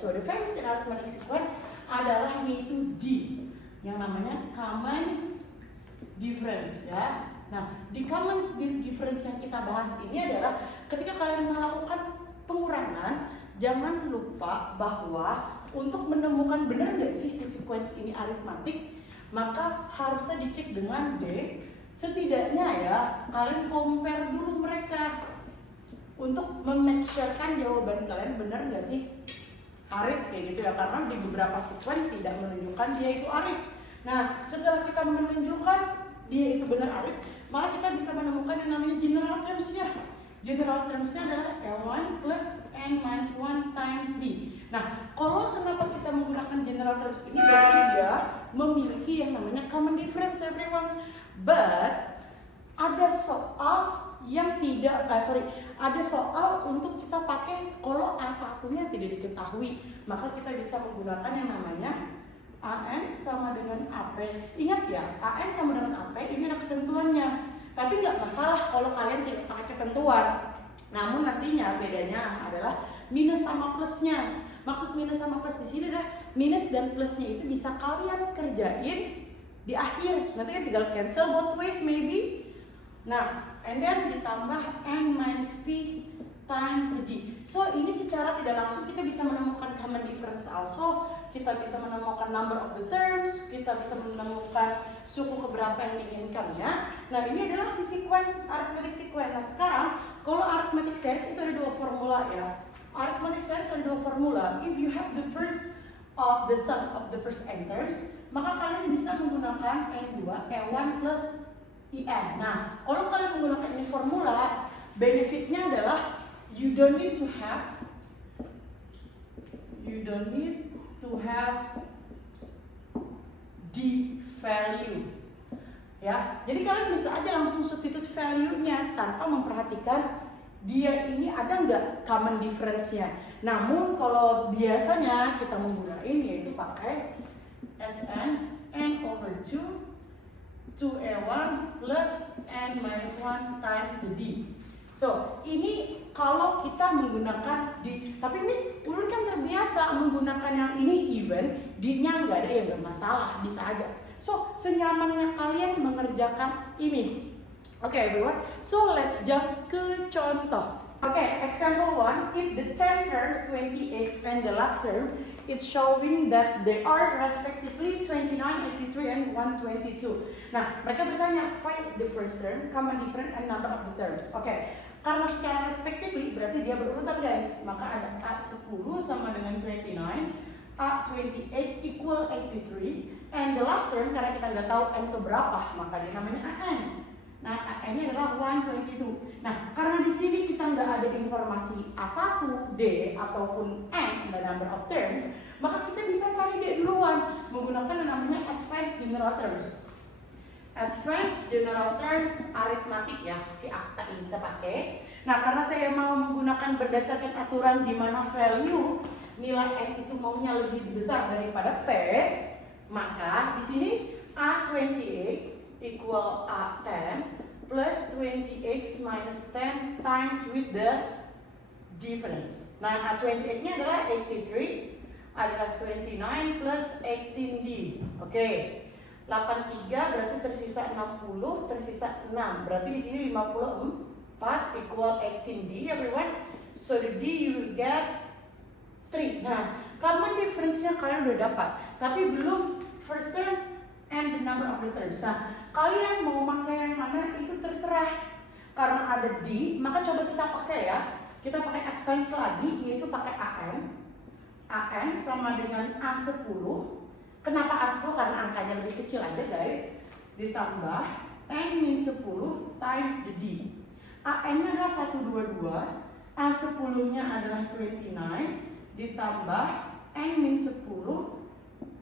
sequence. So the famous in arithmetic sequence adalah yaitu D, yang namanya common difference ya. Nah, di common difference yang kita bahas ini adalah ketika kalian melakukan pengurangan, jangan lupa bahwa untuk menemukan benar nggak sih si sequence ini aritmatik, maka harusnya dicek dengan D. Setidaknya ya, kalian compare dulu mereka untuk memmake-sure-kan jawaban kalian benar nggak sih arit kayak gitu ya, karena di beberapa sequence tidak menunjukkan dia itu arit. Nah, setelah kita menunjukkan dia itu benar arit, maka kita bisa menemukan yang namanya general terms-nya. General terms-nya adalah L1 plus N minus 1 times D. Nah, kalau kenapa kita menggunakan general terms ini, berarti dia memiliki yang namanya common difference everyone. But ada soal yang tidak, ada soal untuk kita pakai kalau A1-nya tidak diketahui, maka kita bisa menggunakan yang namanya AN sama dengan AP. Ingat ya, AN sama dengan AP ini ada ketentuannya. Tapi nggak masalah kalau kalian tidak pakai ketentuan. Namun nantinya bedanya adalah minus sama plusnya. Maksud minus sama plus di sini adalah minus dan plusnya itu bisa kalian kerjain di akhir. Nanti kan tinggal cancel both ways maybe. Nah, and then ditambah N minus P times D. So ini secara tidak langsung kita bisa menemukan common difference also. Kita bisa menemukan number of the terms, kita bisa menemukan suku keberapa yang diinginkannya. Nah, ini adalah si sequence, arithmetic sequence. Nah, sekarang kalau arithmetic series itu ada dua formula ya. Arithmetic series ada dua formula. If you have the first of the sum of the first n terms, maka kalian bisa menggunakan N2, N1 plus IN. Nah, kalau kalian menggunakan ini formula, benefitnya adalah you don't need to have the value ya. Jadi kalian bisa aja langsung substitute value-nya tanpa memperhatikan dia ini ada nggak common difference-nya. Namun kalau biasanya kita menggunakan yaitu pakai Sn n over 2a1 plus n minus 1 times the d. So, ini kalau kita menggunakan D. Tapi Miss, Ulun kan terbiasa menggunakan yang ini even, D-nya nggak ada, ya nggak masalah, bisa aja. So, senyamannya kalian mengerjakan ini. Okay, everyone. So, let's jump ke contoh. Okay, example 1. If the 10 terms, 28, and the last term, it's showing that they are respectively 29, 83, and 122. Nah, mereka bertanya, find the first term, common difference, and number of the terms. Okay. Karena secara respectively berarti dia berurutan guys. Maka ada A10 sama dengan 29, A28 equal 83, and the last term karena kita nggak tahu n keberapa, maka dia namanya AN. Nah, AN ini adalah 122. Nah, karena di sini kita nggak ada informasi A1, D ataupun N, the number of terms, maka kita bisa cari D duluan menggunakan yang namanya advanced general terms. Advanced general terms aritmatik ya, si akta ini kita pakai. Nah, karena saya mau menggunakan berdasarkan aturan di mana value nilai n itu maunya lebih besar daripada p, maka di sini A28 equal A10 plus 20x minus 10 times with the difference. Nah, A28-nya adalah 83, adalah 29 plus 18D. Oke. 83 berarti tersisa 60, tersisa 6. Berarti di sini 54 equal 18D, everyone. So the D you will get 3. Nah, common difference-nya kalian udah dapat, tapi belum first term and the number of the terms. Nah, kalian mau pakai yang mana itu terserah. Karena ada D, maka coba kita pakai ya. Kita pakai advance lagi, yaitu pakai AN. AN sama dengan A10. Kenapa A10? Karena angkanya lebih kecil aja guys. Ditambah N-10 times the D. AN-nya adalah 122, A10-nya adalah 29, ditambah N-10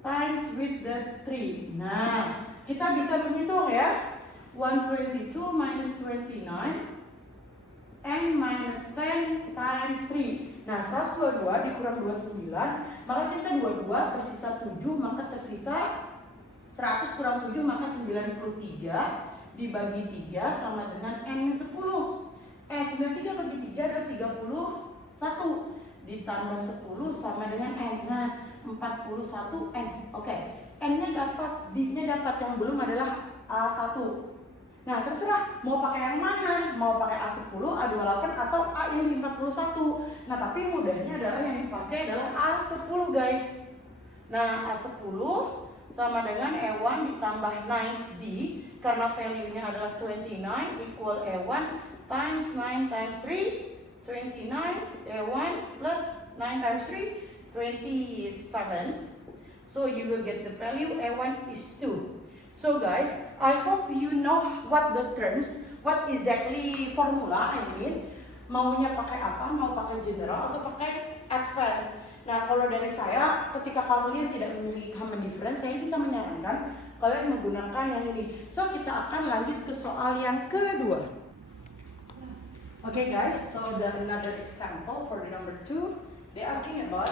times with the 3. Nah, kita bisa menghitung ya. 122 minus 29, N minus 10 times 3. Nah, 122 dikurang 29, maka kita 22 tersisa 7, maka tersisa 100 kurang 7, maka 93 dibagi 3 sama dengan N 10. 93 bagi 3 adalah 31. ditambah 10 sama dengan N. Nah, 41 N. Oke, N-nya dapat, D-nya dapat, yang belum adalah A1. Nah, terserah mau pakai yang mana, mau pakai A10, A28 atau A yang 41. Nah, tapi mudahnya adalah yang dipakai adalah A10, guys. Nah, A10 sama dengan E1 ditambah 9D, karena value-nya adalah 29 equal E1 times 9 times 3, 29, E1 plus 9 times 3, 27. So you will get the value E1 is 2. So guys, I hope you know what the terms, what exactly formula, I mean, maunya pakai apa, mau pakai general atau pakai advanced. Nah, kalau dari saya, ketika kalian tidak memiliki common difference, saya bisa menyarankan kalian menggunakan yang ini. So, kita akan lanjut ke soal yang kedua. Okay guys, so another example for the number 2, they asking about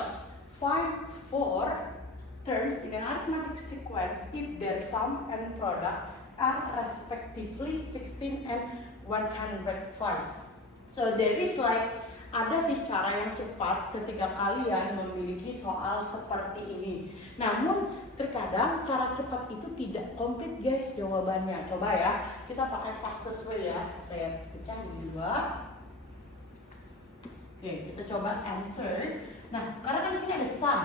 find 4 terms in an arithmetic sequence if their sum and product are respectively 16 and 105. So there is like, ada sih cara yang cepat ketika kalian memiliki soal seperti ini. Namun terkadang cara cepat itu tidak komplit guys jawabannya. Coba ya, kita pakai fastest way ya. Saya pecah di 2. Oke, kita coba answer. Nah, karena kan di sini ada sum.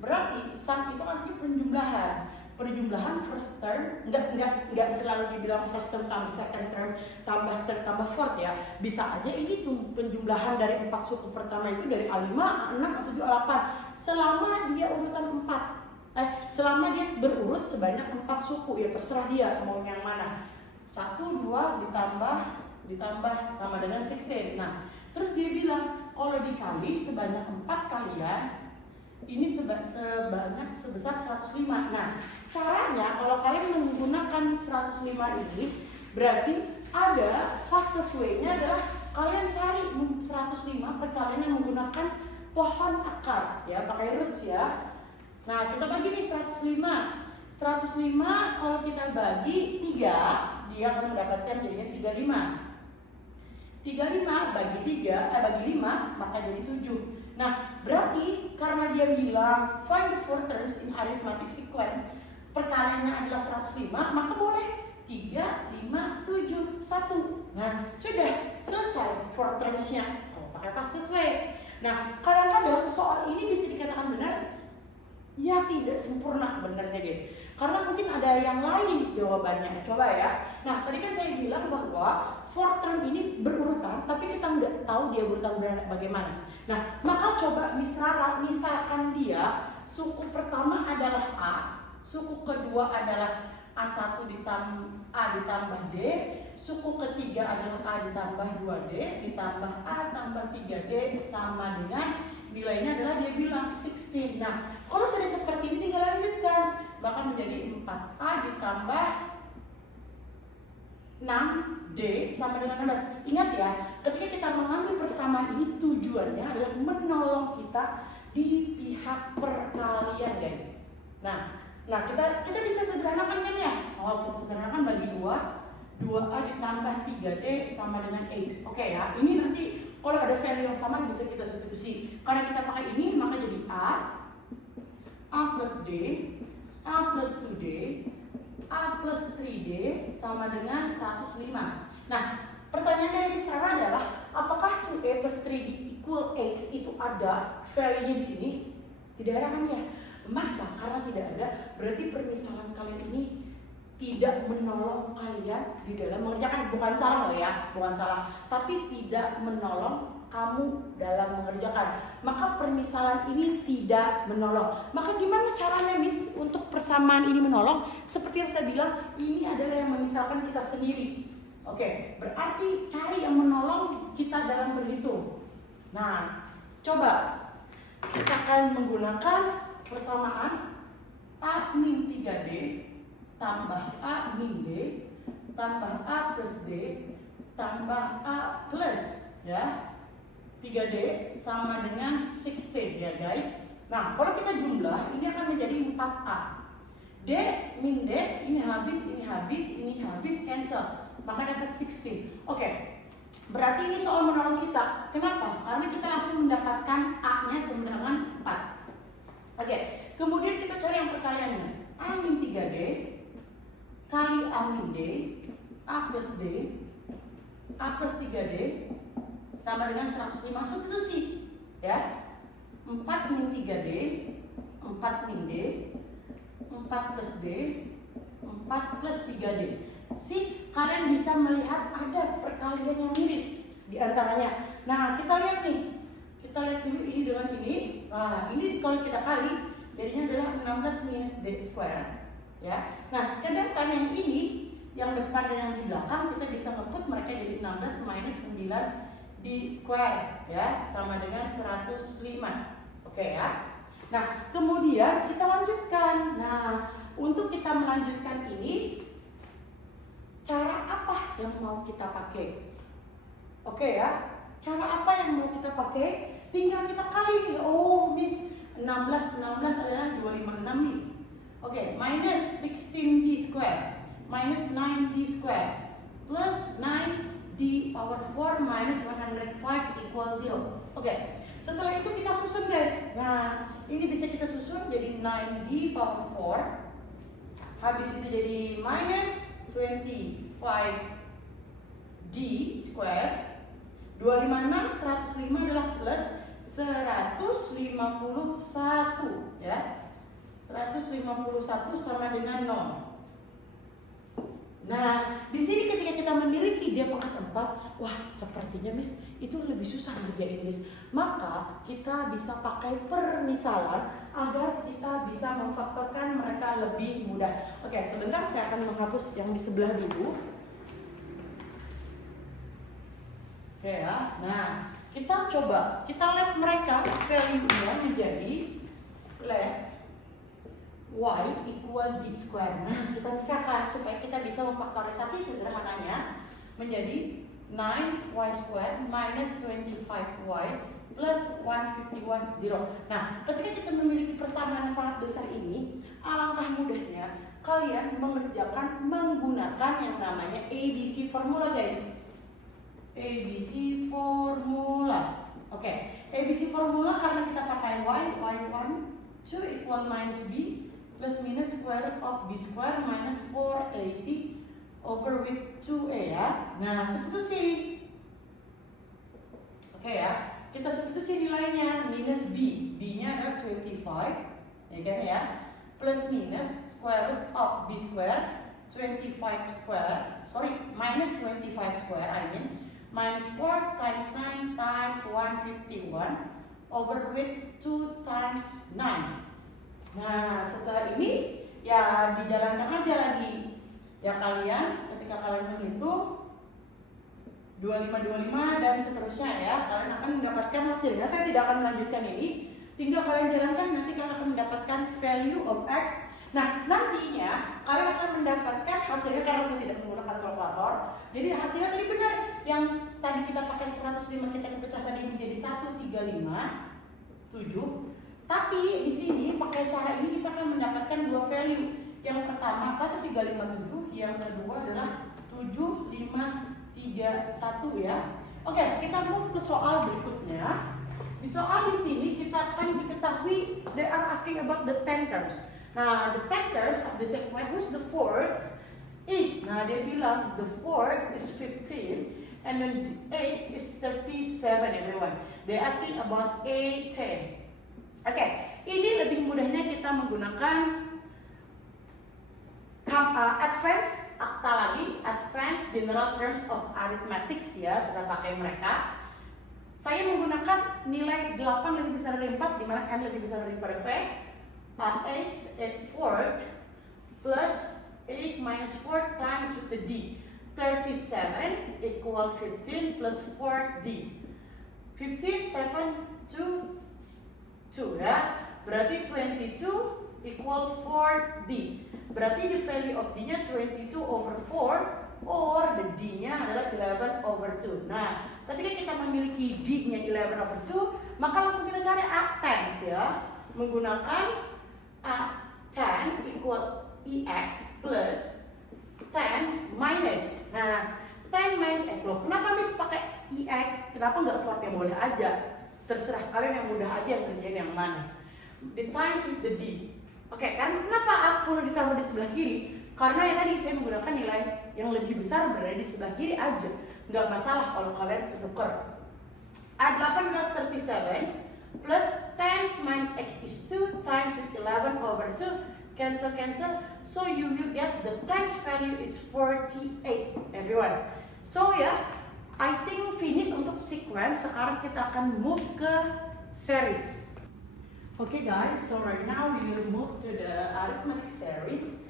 Berarti sum itu artinya penjumlahan. Perjumlahan first term enggak selalu dibilang first term tambah second term tambah third tambah fourth ya. Bisa aja ini tuh penjumlahan dari 4 suku pertama itu dari A5, A6, A7, A8 selama dia urutan 4. Selama dia berurut sebanyak 4 suku ya, terserah dia mau yang mana. 1 2 ditambah sama dengan 16. Nah, terus dia bilang kalau dikali sebanyak 4 kalian ini sebanyak sebesar 105. Nah, caranya kalau kalian menggunakan 105 ini berarti ada fastest way-nya adalah kalian cari 105 perkalian yang menggunakan pohon akar ya, pakai roots ya. Nah, kita bagi nih 105. 105 kalau kita bagi 3, dia akan mendapatkan jadinya 35. 35 bagi 5 maka jadi 7. Nah, berarti karena dia bilang find the 4 terms in arithmetic sequence, perkaliannya adalah 105, maka boleh 3, 5, 7, 1. Nah, sudah selesai 4 terms-nya kalau pakai fastest way. Nah, kadang-kadang soal ini bisa dikatakan benar, ya tidak sempurna benarnya guys. Karena mungkin ada yang lain jawabannya. Coba ya. Nah, tadi kan saya bilang bahwa 4 term ini berurutan, tapi kita nggak tahu dia urutan bagaimana. Nah, maka coba misalkan dia suku pertama adalah A, suku kedua adalah A1 ditambah D, suku ketiga adalah A ditambah 2D, ditambah A tambah 3D sama dengan nilainya adalah dia bilang 16. Nah, kalau sudah seperti ini tinggal lanjutkan, bahkan menjadi 4A ditambah 6D sama dengan 16. Ingat ya, ketika kita mengambil persamaan ini tujuannya adalah menolong kita di pihak perkalian guys. Nah kita bisa sederhanakan kan ya? Oh, kita sederhanakan bagi 2A ditambah 3D sama dengan X. Oke ya, ini nanti kalau ada value yang sama bisa kita substitusi. Karena kita pakai ini maka jadi A plus D, A plus 2D, A plus 3D sama dengan 105. Nah, pertanyaan dari Sarah adalah apakah 2A plus 3D equal X itu ada value-nya di sini? Tidak ada kan ya? Maka karena tidak ada, berarti permisalan kalian ini tidak menolong kalian di dalam mengerjakan. Bukan salah loh ya, bukan salah, tapi tidak menolong kamu dalam mengerjakan. Maka permisalan ini tidak menolong. Maka gimana caranya Miss untuk persamaan ini menolong? Seperti yang saya bilang, ini adalah yang memisalkan kita sendiri. Oke, berarti cari yang menolong kita dalam berhitung. Nah, coba kita akan menggunakan persamaan A min 3D tambah A min D tambah A plus D tambah A plus ya 3D sama dengan 16 ya guys. Nah, kalau kita jumlah ini akan menjadi 4A. D min D ini habis, cancel. Maka dapat 16. Oke. Berarti ini soal menolong kita. Kenapa? Karena kita langsung mendapatkan A-nya sama dengan 4. Oke, kemudian kita cari yang perkaliannya. A min 3D kali A min D, A plus D, A plus 3D sama dengan 105. Substitusi ya. 4 min 3D, 4 min D, 4 plus D, 4 plus 3D. Kalian bisa melihat ada perkalian yang mirip di antaranya. Nah, kita lihat nih. Kita lihat dulu ini dengan ini. Nah, ini kalau kita kali jadinya adalah 16 minus D square. Ya. Nah, sedangkan yang ini, yang depan dan yang di belakang kita bisa nge-put mereka jadi 16 minus 9 D square ya, sama dengan 105. Oke ya. Nah, kemudian kita lanjutkan. Nah, untuk kita melanjutkan ini, cara apa yang mau kita pakai? Oke ya, cara apa yang mau kita pakai? Tinggal kita kali nih. Oh, Miss, 16 adalah 256, Miss. Oke, minus 16D square minus 9D square plus 9D power 4 minus 105 equal 0. Oke, setelah itu kita susun, guys. Nah, ini bisa kita susun jadi 9D power 4. Habis itu jadi minus 25D square. 256, 105 adalah plus 151 ya. 151 sama dengan 0. Nah, di sini ketika kita memiliki dia pangkat 4, wah sepertinya Miss itu lebih susah ngerjain Miss. Maka kita bisa pakai permisalan agar kita bisa memfaktorkan mereka lebih mudah. Oke, sebentar saya akan menghapus yang di sebelah dulu. Oke ya, nah kita coba, kita lihat mereka value-nya menjadi let y equal d square. Nah, kita misalkan supaya kita bisa memfaktorisasi sederhananya menjadi 9y square minus 25y plus 151 0. Nah, ketika kita memiliki persamaan yang sangat besar ini, alangkah mudahnya kalian mengerjakan menggunakan yang namanya ABC formula, guys. ABC formula. Oke, ABC formula karena kita pakai y1 2 equal minus b plus minus square root of b square minus 4ac over with 2a ya. Nah, substitusi. Oke ya, kita substitusi nilainya minus b. B-nya adalah 25, ya kan ya. Plus minus square root of b square 25 square. Sorry, minus 25 square I mean. Minus 4 times 9 times 151 over with 2 times 9. Nah, setelah ini ya dijalankan aja lagi. Ya kalian ketika kalian menghitung 25 dan seterusnya ya, kalian akan mendapatkan hasilnya. Saya tidak akan melanjutkan ini. Tinggal kalian jalankan, nanti kalian akan mendapatkan value of x. Nah, nantinya kalian akan mendapatkan hasilnya karena saya tidak menggunakan kalkulator. Jadi hasilnya tadi benar. Yang tadi kita pakai 105 kita pecah tadi menjadi 135,7. Tapi di sini pakai cara ini kita akan mendapatkan dua value. Yang pertama 1357, yang kedua adalah 7531 ya. Oke, kita move ke soal berikutnya. Di soal di sini kita akan diketahui they are asking about the 10 terms. Nah, the 10 terms of the sequence, who's the fourth is, nah dia bilang the fourth is 15 and then the 8 is 37 everyone. They asking about A10. Oke, ini lebih mudahnya kita menggunakan advanced general terms of arithmetics ya, kita pakai mereka. Saya menggunakan nilai 8 lebih besar dari 4, di mana n lebih besar daripada p. X 8 fourth plus 8 minus 4 times with the d. 37 equal 15 plus 4d. 15, 7, 2 ya, berarti 22 equal 4d. Berarti the value of d-nya 22 over 4 or the d-nya adalah 11 over 2. Nah, ketika kita memiliki d-nya 11 over 2, maka langsung kita cari a10 ya, menggunakan a10 equal ex plus 10 minus. Nah, 10 minus loh, kenapa Miss pakai Kenapa nggak for? Ya boleh aja. Terserah kalian yang mudah aja yang kerjain yang mana. The times with the D. Oke, kan kenapa A10 ditaruh di sebelah kiri? Karena yang tadi saya menggunakan nilai yang lebih besar berada di sebelah kiri aja. Nggak masalah kalau kalian tukar. A8 adalah 37 plus 10 minus X is 2 times with 11 over 2. Cancel. So you will get the times value is 48, everyone. So ya, I think finish untuk sequence. Sekarang kita akan move ke series. Okay guys, so right now we will move to the arithmetic series.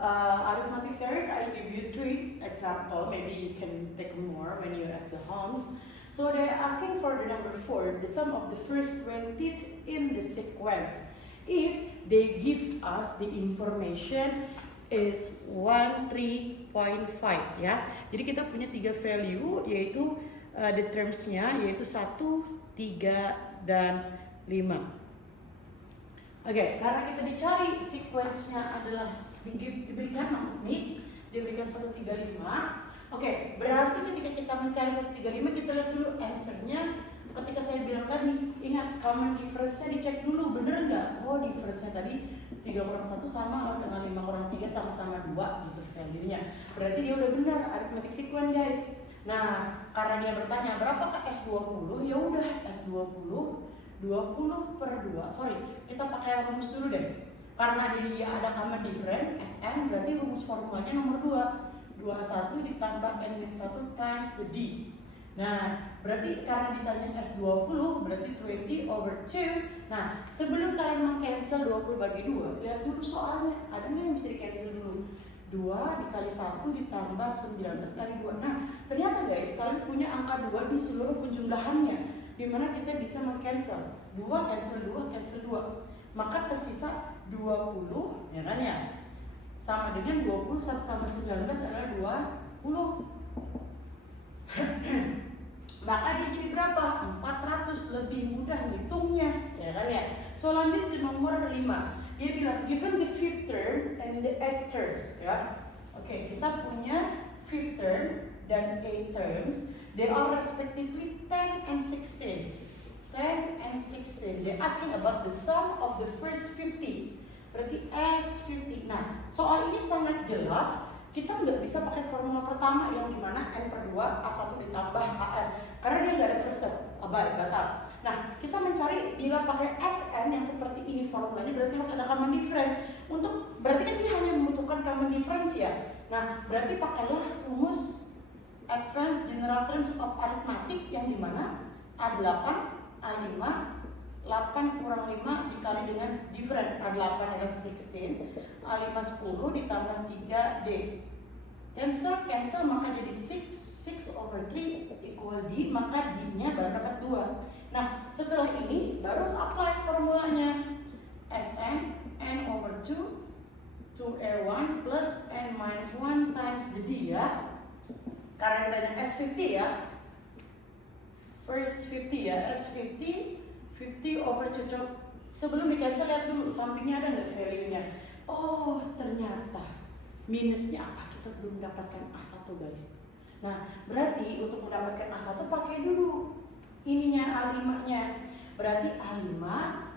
Arithmetic series, I give you 3 example. Maybe you can take more when you're at the homes. So they're asking for the number 4, the sum of the first 20 in the sequence. If they give us the information is 13.5 ya. Jadi kita punya 3 value, yaitu the terms-nya yaitu 1, 3, dan 5. Oke, karena kita dicari sequence-nya adalah diberikan, maksud Miss diberikan 135. Oke, berarti ketika kita mencari 135 kita lihat dulu answer-nya. Ketika saya bilang tadi, ingat common difference-nya dicek dulu, bener nggak? Oh, difference-nya tadi 3 kurang 1 sama dengan 5 kurang 3 sama-sama 2 gitu value-nya. Berarti dia udah benar arithmetic sequence, guys. Nah, karena dia bertanya berapakah S20, ya udah S20 20 per 2. Sorry, kita pakai rumus dulu deh. Karena dia ada common difference Sn, berarti rumus formulanya nomor 2. 21 ditambah n-1 times the D. Nah, berarti karena ditanya S20 berarti 20 over 2. Nah, sebelum kalian meng-cancel 20 bagi 2, lihat dulu soalnya. Ada nggak yang bisa di-cancel dulu? 2 dikali 1 ditambah 19 kali 2. Nah, ternyata guys, kalian punya angka 2 di seluruh penjumlahannya, di mana kita bisa meng-cancel 2 cancel 2 cancel 2. Maka tersisa 20, ya kan ya? Sama dengan 20 1 tambah 19 adalah 20. Maka dia jadi berapa? 400. Lebih mudah ngitungnya, ya kan ya? So lanjut ke nomor 5. Dia bilang given the fifth term and the eighth terms, ya. Oke, kita punya fifth term dan eighth terms. They are respectively 10 and 16. 10 and 16. They're asking about the sum of the first 50. Berarti S50. Nah, soal ini sangat jelas. Kita nggak bisa pakai formula pertama yang dimana N per 2 A1 ditambah AN. Karena dia nggak ada first step. Batal. Nah, kita mencari bila pakai SN yang seperti ini formulanya berarti harus ada common difference. Berarti kan dia hanya membutuhkan common difference ya. Nah, berarti pakailah rumus Advanced General Terms of Arithmetic yang dimana A8, A5, 8 kurang 5 dikali dengan different. A8 adalah 16, A5 10 ditambah 3D. Cancel, maka jadi 6 over 3 equal D, maka D-nya baru dapat 2. Nah, setelah ini baru apply formulanya. Sn, N over 2, 2A1 plus N minus 1 times the D ya. Karena kita ada S50 ya, first 50 ya, S50 50 over cocok. Sebelum di cancel lihat dulu sampingnya ada nggak value-nya. Oh, ternyata minusnya apa? Kita belum mendapatkan A1 guys. Nah, berarti untuk mendapatkan A1 pakai dulu ininya A5-nya. Berarti A5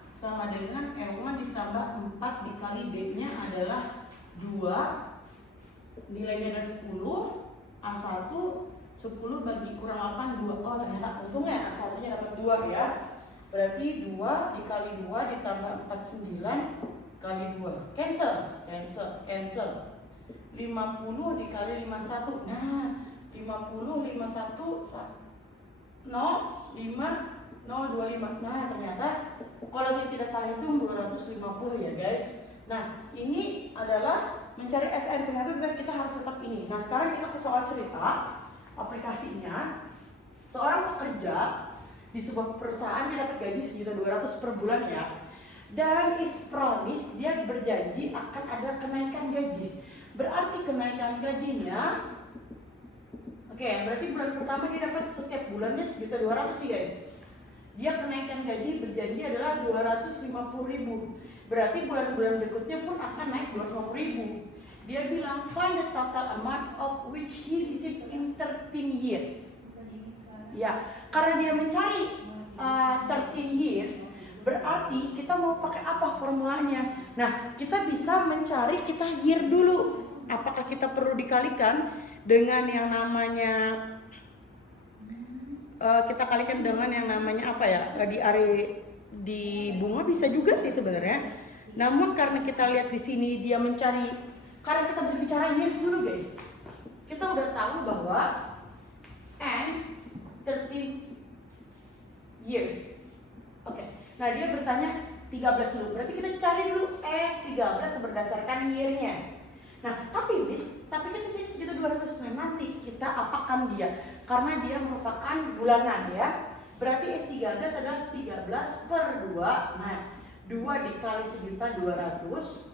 sama dengan E1 ditambah 4 dikali D-nya adalah 2. Nilainya ada 10. A1 10 bagi kurang 8 2. Oh, ternyata untungnya A1-nya dapat 2 ya. Berarti 2 dikali 2 ditambah 49 kali 2. Cancel. 50 dikali 51. Nah, 50 51 0 5 025. Nah, ternyata kalau saya tidak salah itu 250 ya, guys. Nah, ini adalah mencari SN, ternyata kita harus tetap ini. Nah, sekarang kita ke soal cerita aplikasinya. Seorang pekerja di sebuah perusahaan dia dapat gaji sejuta 200 per bulan ya. Dan is promise, dia berjanji akan ada kenaikan gaji. Berarti kenaikan gajinya berarti bulan pertama dia dapat setiap bulannya sejuta 200 sih guys. Dia kenaikan gaji berjanji adalah 250.000. Berarti bulan-bulan berikutnya pun akan naik 250.000. Dia bilang find the total amount of which he received in 13 years. Ya, karena dia mencari 13 years, berarti kita mau pakai apa formulanya? Nah, kita bisa mencari kita year dulu. Apakah kita perlu dikalikan dengan yang namanya kita kalikan dengan yang namanya apa ya? Di bunga bisa juga sih sebenarnya. Namun karena kita lihat di sini dia mencari, karena kita berbicara years dulu guys. Kita udah tahu bahwa and 13 years. Oke. Nah, dia bertanya 13 dulu. Berarti kita cari dulu S13 berdasarkan year-nya. Nah, tapi kan di sini 1.200. Nah, nanti kita apakan dia? Karena dia merupakan bulanan ya. Berarti S13 adalah 13 per 2. Nah, 2 dikali 1.200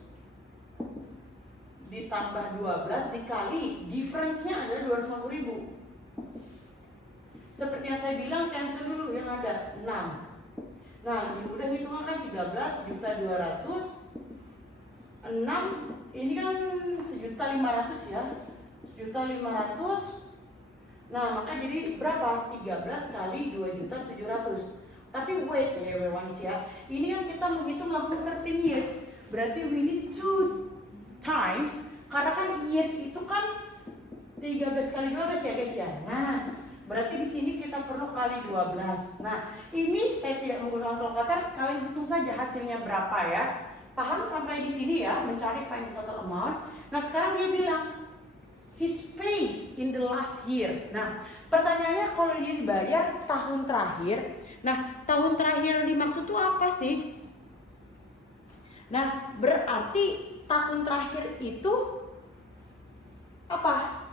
ditambah 12 dikali difference-nya adalah 250.000. Seperti yang saya bilang, cancel dulu yang ada 6. Nah, udah hitungan kan 13.200 6 ini kan 1.500.000 ya. 1.500.000. Nah, maka jadi berapa? 13 kali 2.700.000. Tapi wait ya, once ya. Ini kan kita menghitung langsung 13 years. Berarti we need 2 times, karena kan years itu kan 13 kali 12 ya guys ya. Nah, berarti di sini kita perlu kali 12. Nah, ini saya tidak menggunakan kalkulator, kalian hitung saja hasilnya berapa ya. Paham sampai di sini ya, mencari find the total amount. Nah, sekarang dia bilang his pays in the last year. Nah, pertanyaannya kalau dia dibayar tahun terakhir. Nah, tahun terakhir yang dimaksud itu apa sih? Nah, berarti tahun terakhir itu apa?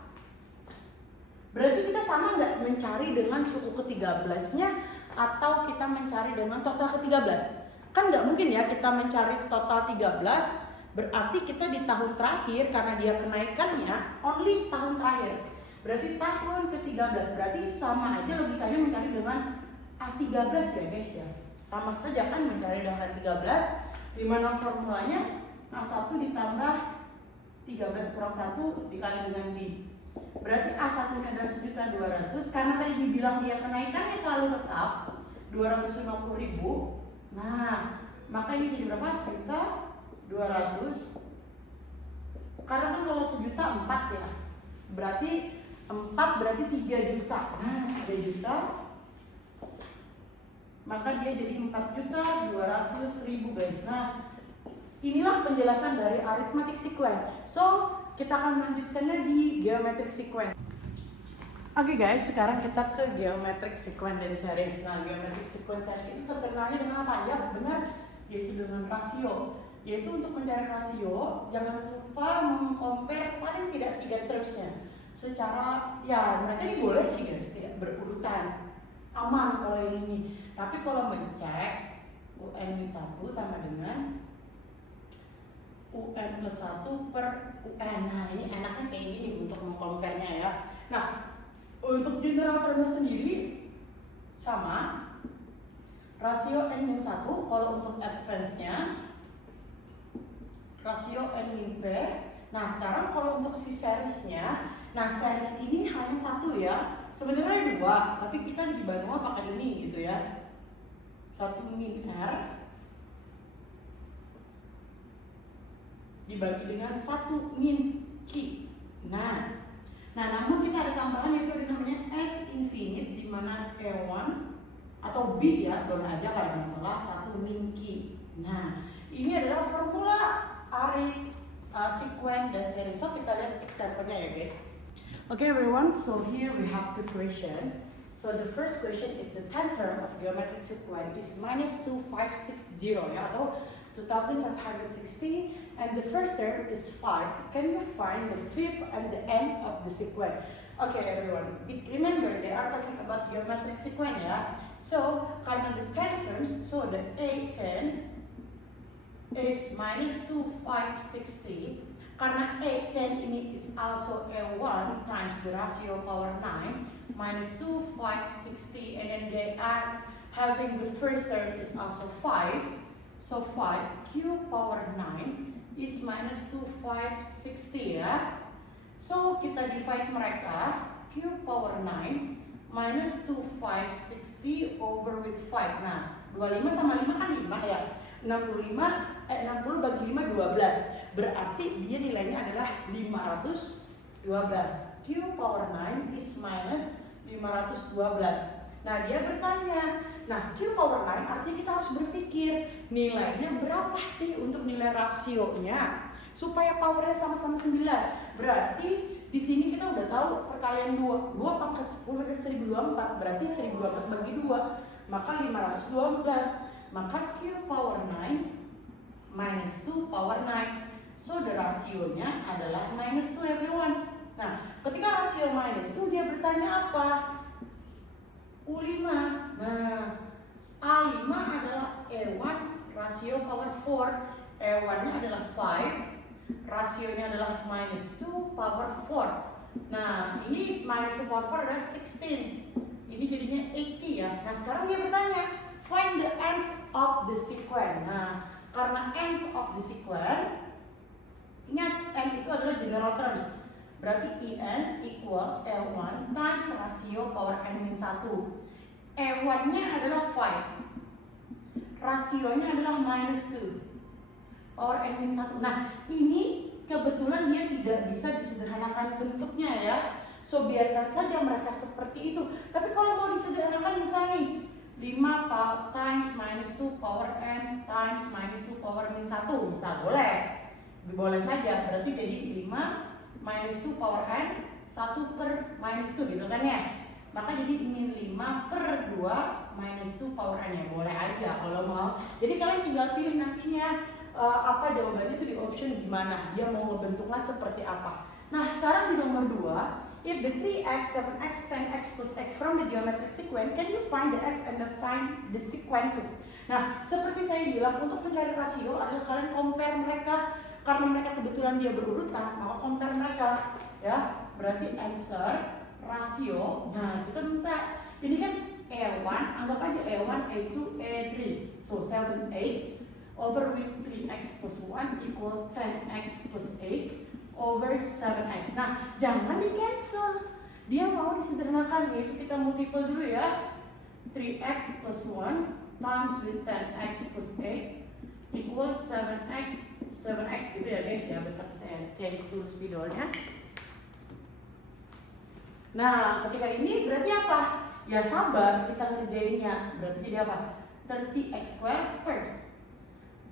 Berarti kita sama nggak mencari dengan suku ke-13-nya atau kita mencari dengan total ke-13? Kan nggak mungkin ya kita mencari total 13, berarti kita di tahun terakhir karena dia kenaikannya only tahun terakhir. Berarti tahun ke-13, berarti sama aja logikanya mencari dengan A13 ya guys ya. Sama saja kan mencari dengan A13, dimana formulanya A1 ditambah 13 kurang 1 dikali dengan D. Berarti A1 adalah 1.200.000, karena tadi dibilang dia kenaikannya selalu tetap 250.000. Nah, maka ini jadi berapa? 1.200.000. Karena kan kalau 1.000.000 4 ya. Berarti 4 berarti 3 juta. Nah, 3 juta. Maka dia jadi 4.200.000 guys. Nah, inilah penjelasan dari arithmetic sequence. So, kita akan melanjutkannya di geometric sequence. Oke guys, sekarang kita ke geometric sequence dari series. Nah, geometric sequence series itu terkenalnya dengan apa? Ya benar, yaitu dengan rasio. Yaitu untuk mencari rasio, jangan lupa mengcompare paling tidak 3 termsnya. Secara, ya mereka ini boleh sih guys, tidak berurutan. Aman kalau yang ini. Tapi kalau mencek UN-1 sama dengan UN plus 1 per UN. Nah, ini enaknya kayak gini untuk mengcompare-nya ya. Nah, untuk general termnya sendiri sama rasio N-1. Kalau untuk advance-nya rasio N-P. Nah, sekarang kalau untuk si series-nya, nah series ini hanya 1 ya. Sebenarnya 2, tapi kita di Banua pakai ini gitu ya. 1 min R dibagi dengan 1 min Q. Nah, namun kita ada tambahan yaitu ada namanya S infinite, di mana E1 atau B ya, boleh aja kalau masalah 1 min Q. Nah, ini adalah formula arith, sequence dan series. So kita lihat example-nya ya guys. Okay everyone, so here we have 2 questions. So the first question is the 10th term of geometric sequence is minus 2560 ya, atau 2560, and the first term is 5. Can you find the fifth and the end of the sequence? Okay everyone, remember they are talking about geometric sequence ya. So karena the 10 terms, so the A10 is minus 2560. Karena A10 ini is also A1 times the ratio power 9 minus 2560, and then they are having the first term is also 5. So 5 Q power 9 is minus 2560 ya. So kita divide mereka, Q power 9 minus 2560 over with 5. Nah, 25 sama 5 kan 5 ya. 60 bagi 5 12. Berarti dia nilainya adalah 512. Q power 9 is minus 512. Nah, dia bertanya, nah Q power 9 artinya kita harus berpikir nilainya berapa sih untuk nilai rasionya supaya powernya sama-sama 9. Berarti di sini kita udah tahu perkalian 2 pangkat 10 ada 1024, berarti 1024 bagi 2 maka 512. Maka Q power 9 minus 2 power 9. So the rasionya adalah minus 2 everyone. Nah, ketika rasio minus 2 dia bertanya apa? U5. Nah, A5 adalah E1 rasio power 4. E1-nya adalah 5. Rasionya adalah minus 2 power 4. Nah, ini minus 2 power 4 adalah 16. Ini jadinya 80 ya. Nah, sekarang dia bertanya, find the end of the sequence. Nah, karena end of the sequence, ingat end itu adalah general terms. Berarti En equal L1 times rasio power N-1. E1-nya adalah 5. Rasionya adalah minus 2 power N-1. Nah, ini kebetulan dia tidak bisa disederhanakan bentuknya ya. So, biarkan saja mereka seperti itu. Tapi kalau mau disederhanakan misalnya nih 5 times minus 2 power N times minus 2 power min 1 bisa, boleh saja. Berarti jadi 5 minus 2 power N 1 per minus 2 gitu kan ya. Maka jadi min 5 per 2 minus 2 power N ya, boleh aja kalau mau. Jadi kalian tinggal pilih nantinya apa jawabannya itu di option gimana, dia mau ngebentuknya seperti apa. Nah, sekarang di nomor 2, if the 3x, 7x, 10x plus x from the geometric sequence, can you find the x and find the sequences? Nah, seperti saya bilang, untuk mencari rasio adalah kalian compare mereka. Karena mereka kebetulan dia berurutan, maka compare mereka ya. Berarti answer rasio. Nah, kita minta ini kan E1, anggap aja E1, E2, E3. So 7x over with 3x plus 1 equal 10x plus 8 over 7x. Nah, jangan di cancel. Dia mau disederhanakan, yaitu kita multiple dulu ya. 3x plus 1 times with 10x plus 8 equal 7x gitu ya guys ya. Bentar saya change dulu spidolnya. Nah, ketika ini berarti apa? Ya sabar kita ngerjainnya. Berarti jadi apa? 30x squared first,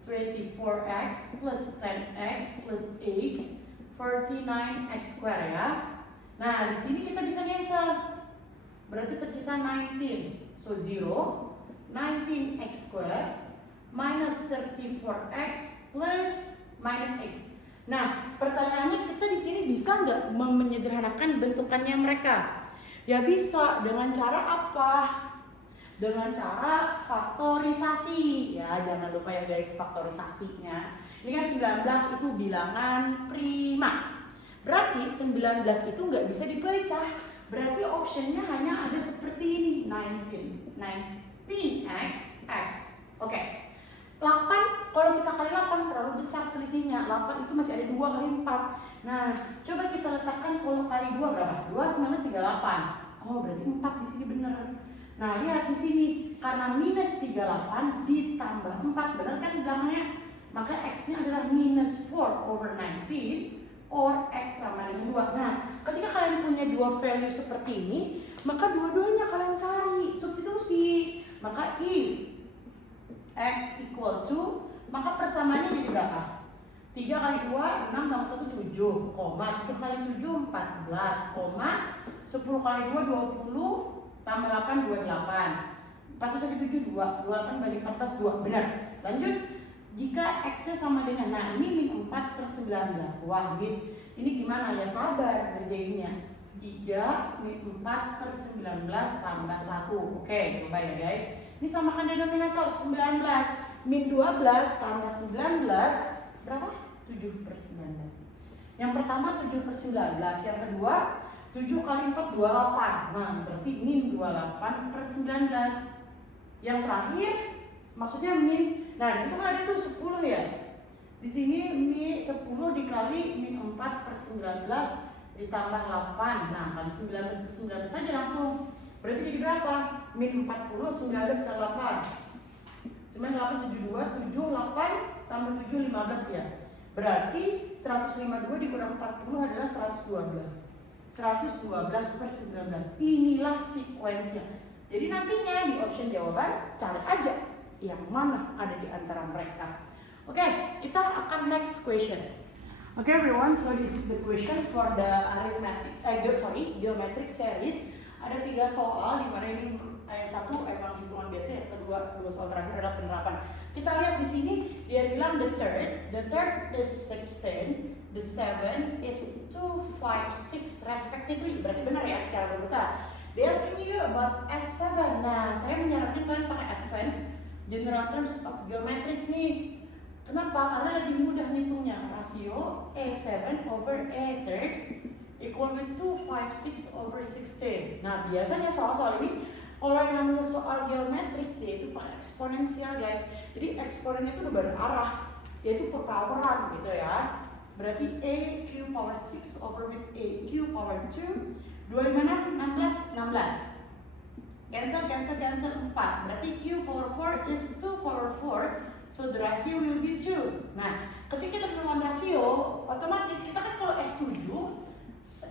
24x plus 10x plus 8, 49x squared ya. Nah, di sini kita bisa cancel. Berarti tersisa 19. So 0, 19x squared minus 34x plus minus x. Nah, pertanyaannya kita di sini bisa nggak menyederhanakan bentukannya mereka? Ya bisa, dengan cara apa? Dengan cara faktorisasi. Ya, jangan lupa ya guys faktorisasinya. Ini kan 19 itu bilangan prima. Berarti 19 itu nggak bisa dipecah. Berarti optionnya hanya ada seperti ini, 19x x. Oke. 8, kalau kita kali 8 terlalu besar selisihnya. 8 itu masih ada 2 kali 4. Nah, coba kita letakkan kalau kali 2 berapa? 2 19 38. Oh, berarti 4 di sini benar. Nah, lihat di sini karena minus 38 ditambah 4, benar kan bilangnya? Maka x-nya adalah minus 4 over 19 or x sama dengan 2. Nah, ketika kalian punya dua value seperti ini, maka dua-duanya kalian cari substitusi. Maka if x equal to, maka persamaannya jadi berapa? 3 kali 2, 6 tambah 1, 7, 7 kali 7, 14, 10 kali 2, 20, tambah 8, 28. 14 kali 7, 2, 28 bagi 14, 2. Benar. Lanjut, jika x-nya sama dengan, nah ini min 4 per 19. Wah guys, ini gimana ya, sabar ngerjainnya. 3 min 4 per 19 tambah 1. Oke, coba ya guys. Ini samakan denominator, 19 min 12 tambah 19 berapa? 7 per 19. Yang pertama 7 per 19, yang kedua 7 kali 4 28. Nah, berarti min 28 per 19. Yang terakhir maksudnya min. Nah, di situ kan ada tuh 10 ya. Di sini min 10 dikali min 4 per 19 ditambah 8. Nah, kali 19 per 19 saja langsung. Berarti berapa? Min 40, 19 kali 8. 98, 72, 78 tambah 7, 15 ya. Berarti 152 dikurang 40 adalah 112. 112 per 19. Inilah sekuensnya. Jadi nantinya di option jawaban cari aja yang mana ada di antara mereka. Oke, kita akan next question. Okay everyone, so this is the question for the geometric series. Ada 3 soal di mana ini yang satu emang hitungan biasa, yang kedua 2 soal terakhir adalah penerapan. Kita lihat di sini dia bilang the third is 16, the 7 is 2, 5, 6 respectively. Berarti benar ya secara berurutan. They asking you about S7. Nah, saya menyarankan kalian pakai advanced general terms of geometric nih. Kenapa? Karena lebih mudah ngitungnya. Rasio A7 over A3 equal with 2, 5, 6 over 16. Nah, biasanya soal-soal ini kalau yang namanya soal geometrik dia itu pakai eksponensial guys. Jadi eksponennya itu udah berarah, yaitu perpoweran gitu ya. Berarti A Q power 6 over with A Q power 2. 256, 16, 16. Cancel 4. Berarti Q power 4 is 2 power 4. So the ratio will be 2. Nah, ketika kita menemukan rasio, otomatis kita kan kalau S7,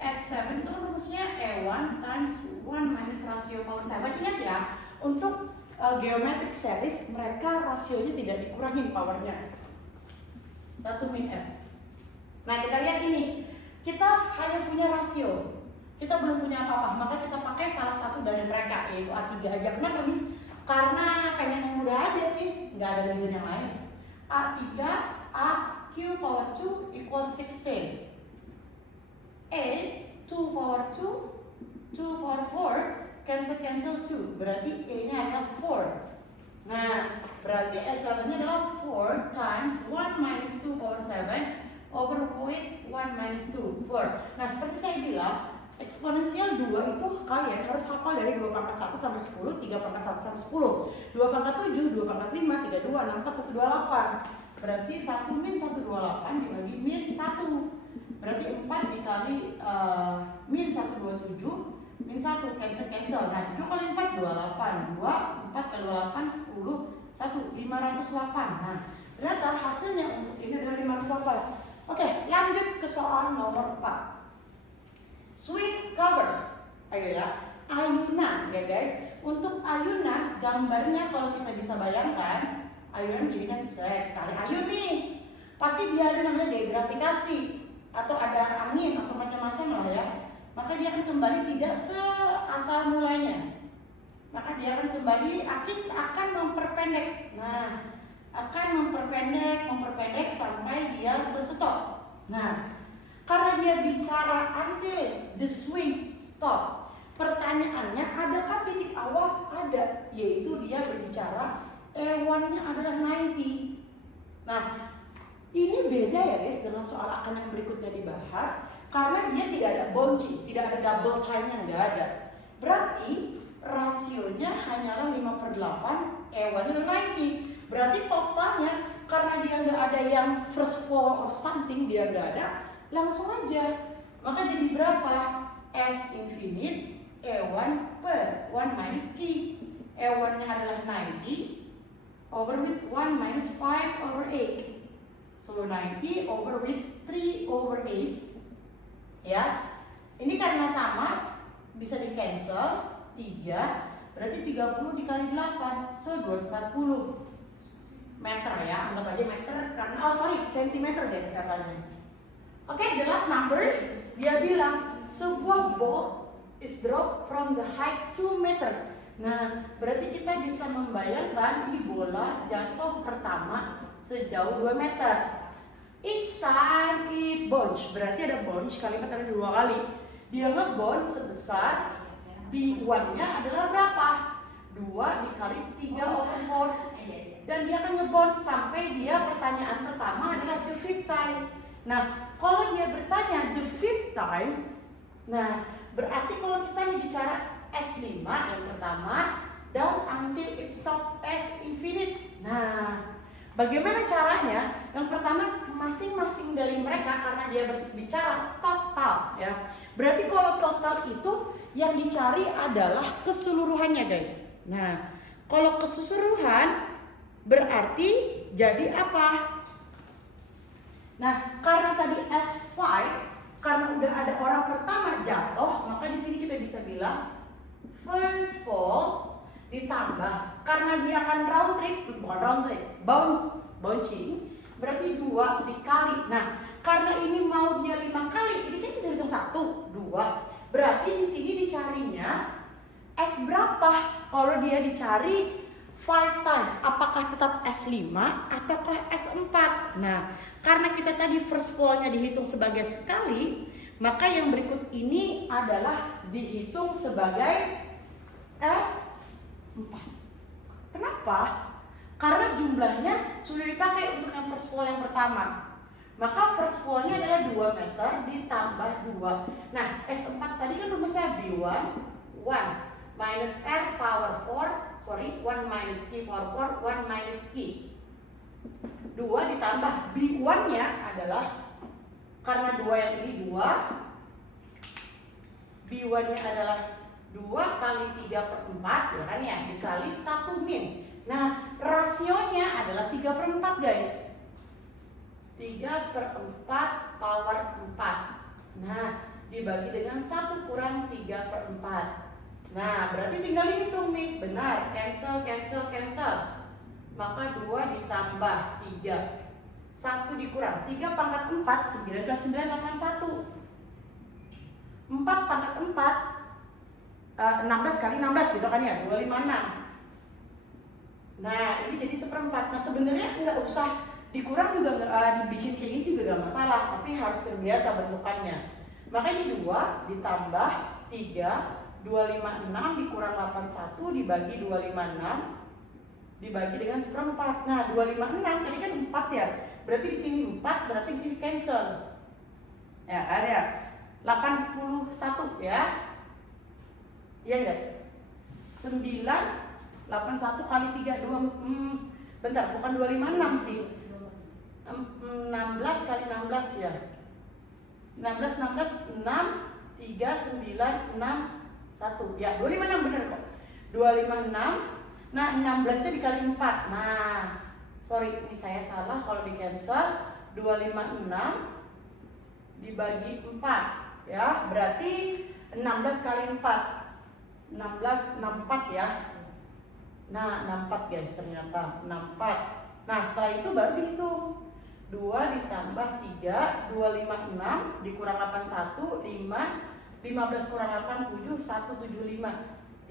S7 itu kan rumusnya E1 times 1 minus rasio power 7. Ingat ya, untuk geometric series mereka rasionya tidak dikurangin powernya. 1 min F. Nah, kita lihat ini. Kita hanya punya rasio. Kita belum punya apa-apa, maka kita pakai salah satu dari mereka, yaitu A3 aja. Kenapa, Miss? Karena pengen yang mudah aja sih, nggak ada reason yang lain. A3, A Q power 2 equals 16. A 2 power 2, 2 power 4, cancel 2. Berarti A-nya adalah 4. Nah, berarti S7-nya adalah 4 times 1 minus 2 power 7 over with 1 minus 2, 4. Nah, seperti saya bilang, eksponensial 2 itu kalian harus hafal dari 2 pangkat 1 sampai 10, 3 pangkat 1 sampai 10, 2 pangkat 7, 2 pangkat 5, 32, 64, 128. Berarti 1 min 128 dibagi min 1. Berarti 4 dikali min 127, min 1, cancel. Nah, 7 kali 4, 28. 2, 4 kali 28, 10, 1, 508. Nah, ternyata hasilnya untuk ini adalah 508. Oke, lanjut ke soal nomor 4. Swing covers, ayo ya, ayunan ya guys. Untuk ayunan, gambarnya kalau kita bisa bayangkan, ayunan jadinya sekali ayun nih. Pasti dia ada namanya gaya gravitasi atau ada angin atau macam-macam lah ya. Maka dia akan kembali tidak seasal mulanya. Maka dia akan kembali akan memperpendek. Nah, akan memperpendek sampai dia berstop. Nah, karena dia bicara until the swing stop. Pertanyaannya, adakah titik awal? Ada, yaitu dia berbicara E1-nya adalah 90. Nah, ini beda ya guys dengan soal akan yang berikutnya dibahas. Karena dia tidak ada bouncing, tidak ada double time-nya, nggak ada. Berarti rasionya hanyalah 5/8, E1-nya adalah 90. Berarti totalnya, karena dia nggak ada yang first fall or something, dia nggak ada, langsung aja. Maka jadi berapa? S infinite E1 per 1 minus T. E1 nya adalah 90 over with 1 minus 5 over 8. So 90 over with 3 over 8. Ya, ini karena sama bisa di cancel 3. Berarti 30 dikali 8. So 240 meter ya. Anggap aja meter karena sentimeter guys katanya. Oke, the last numbers, dia bilang sebuah ball is dropped from the height 2 meter. Nah, berarti kita bisa membayangkan ini bola jatuh pertama sejauh 2 meter. Each time it bounce, berarti ada bounce, kalimat ada 2 kali. Dia nge-bounce sebesar B1-nya adalah berapa? 2 dikali 3 over 4. Dan dia akan nge-bounce sampai dia pertanyaan pertama adalah the fifth time. Nah, kalau dia bertanya the fifth time, nah berarti kalau kita ini bicara S5 yang pertama dan until it stop S infinite. Nah, bagaimana caranya? Yang pertama, masing-masing dari mereka karena dia berbicara total ya. Berarti kalau total itu yang dicari adalah keseluruhannya guys. Nah, kalau keseluruhan berarti jadi apa? Nah, karena tadi S5, karena udah ada orang pertama jatuh, maka di sini kita bisa bilang first fall ditambah, karena dia akan bouncing, berarti 2 dikali. Nah, karena ini maunya 5 kali, ini kan kita hitung 1, 2. Berarti di sini dicarinya S berapa? Kalau dia dicari 5 times, apakah tetap S5 ataukah S4? Nah, karena kita tadi first fall-nya dihitung sebagai sekali, maka yang berikut ini adalah dihitung sebagai S4. Kenapa? Karena jumlahnya sudah dipakai untuk yang first fall yang pertama. Maka first fall-nya adalah 2 meter ditambah 2. Nah, S4 tadi kan rumusnya B1, 1 minus R power 1 minus Q power 4, 1 minus Q. 2 ditambah B1-nya adalah, karena 2 yang ini 2, B1-nya adalah 2 kali 3/4 ya kan ya, dikali 1 min. Nah, rasionya adalah 3/4 guys. 3/4 power 4. Nah, dibagi dengan 1 kurang 3/4. Nah, berarti tinggal dihitung Miss. Benar, cancel. Maka 2 ditambah 3, 1 dikurang 3 pangkat 4, 9 ke 9, 81. 4 pangkat 4, 16 kali 16 gitu kan ya, 256. Nah, ini jadi 1/4. Nah, sebenarnya nggak usah dikurang juga, dibikin kayak ini juga nggak masalah, tapi harus terbiasa bentukannya. Maka ini 2 ditambah 3, 256 dikurang 81 dibagi 256 dibagi dengan 1/4. Nah, 256 tadi kan 4 ya. Berarti di sini 4, berarti di sini cancel. Ya, ada 81 ya. Iya enggak? 981 kali 3 bentar, bukan 256 sih. 16 kali 16 ya. 16 6 3 9 6 1. Ya, 256 bener kok. 256. Nah, 16-nya dikali 4. Nah, sorry, ini saya salah kalau di cancel. 256 dibagi 4 ya. Berarti 16 kali 4. 16 64 ya. Nah, 64 guys ternyata. 64. Nah, setelah itu baru dihitung. 2 ditambah 3, 256 dikurang 81, 5, 15 kurang 8, 7, 175.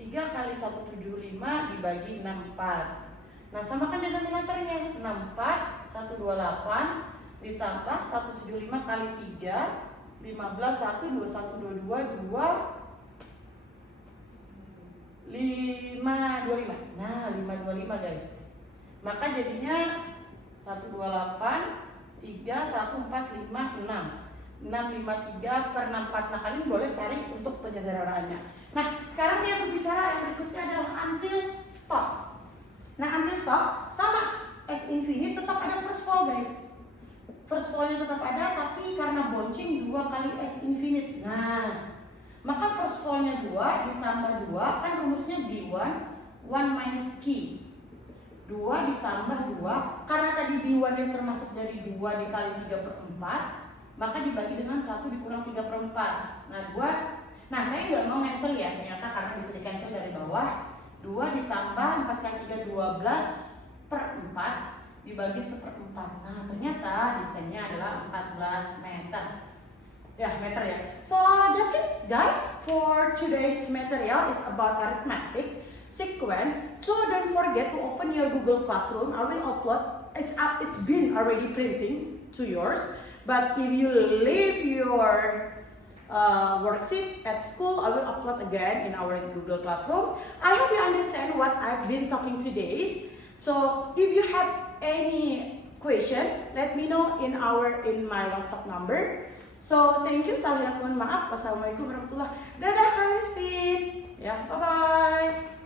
3 kali 175 dibagi 64. Nah, samakan denominatornya. 64, 128 ditambah 175 kali 3, 15, 1, 21, 22, 2, 525. Nah, 525 guys. Maka jadinya 128 3 1 4 5 6 653 per 64. Nah, kalian boleh cari untuk penyederhanaannya. Nah, sekarang dia berbicara yang berikutnya adalah until stop. Nah, until stop sama S infinite tetap ada first fall guys. First fall-nya tetap ada, tapi karena bouncing 2 kali S infinite. Nah, maka first fall-nya 2 ditambah 2, kan rumusnya B1 1 minus Q. 2 ditambah 2, karena tadi B1 yang termasuk dari 2 dikali 3/4, maka dibagi dengan 1 dikurang 3/4. Nah, saya nggak mau cancel ya, ternyata karena bisa di cancel dari bawah. 2 ditambah 4 kali 3, 12/4 dibagi 1/4. Nah, ternyata distance-nya adalah 14 meter. Ya, meter ya. So, that's it guys for today's material is about arithmetic sequence. So don't forget to open your Google Classroom. I will upload. It's been already printing to yours. But if you leave your worksheet at school, I will upload again in our Google Classroom. I hope you understand what I've been talking today. So if you have any question, let me know in my WhatsApp number. So thank you. Mohon maaf. Wassalamualaikum warahmatullahi wabarakatuh. Dadah, Kamistin. Ya, bye bye.